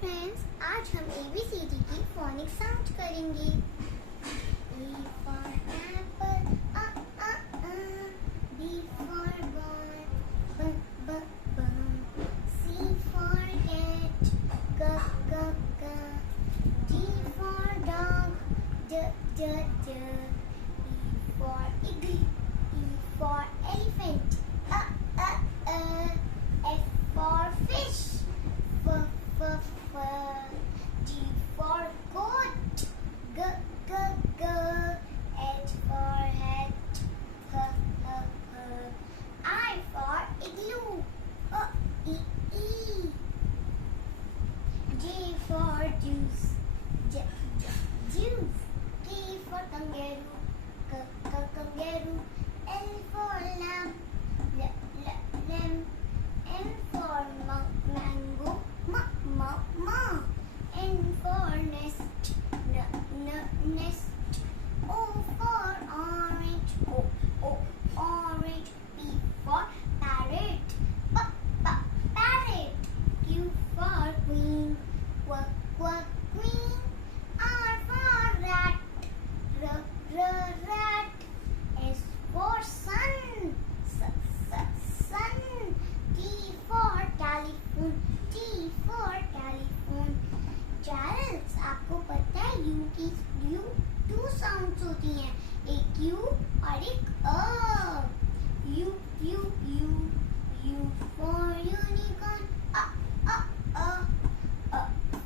Friends, आज हम ABCD की फोनिक साउंड करेंगे। A for apple, B for ball, B B B. C for cat, G G G. D for dog, D D D. E for eagle, E for elephant, F for fish, F F F. G for goat, G G G. H for hat, H H H. I for igloo, E E. J for juice, J J juice. K for kangaroo, K K kangaroo. L for lamb, L L lamb. M for mango, M M M. N for nest, N N nest. O for orange, O O orange. P for parrot, P P parrot. Q for queen, Q Q queen. R for rat, R R rat. S for sun, S S sun. T for telephone, T for telephone. Charles, आपको पता है you की you 2 sounds होती हैं, एक U और एक uh. U U U U for unicorn, uh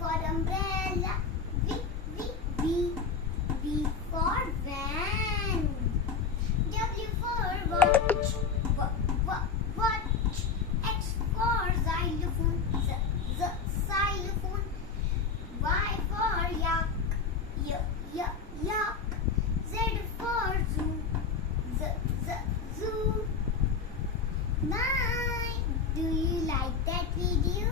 for umbrella, V V V V for van. W for watch, watch. X for xylophone, xylophone. Y for yak, yak. Z for zoo, zoo. Bye. Do you like that video?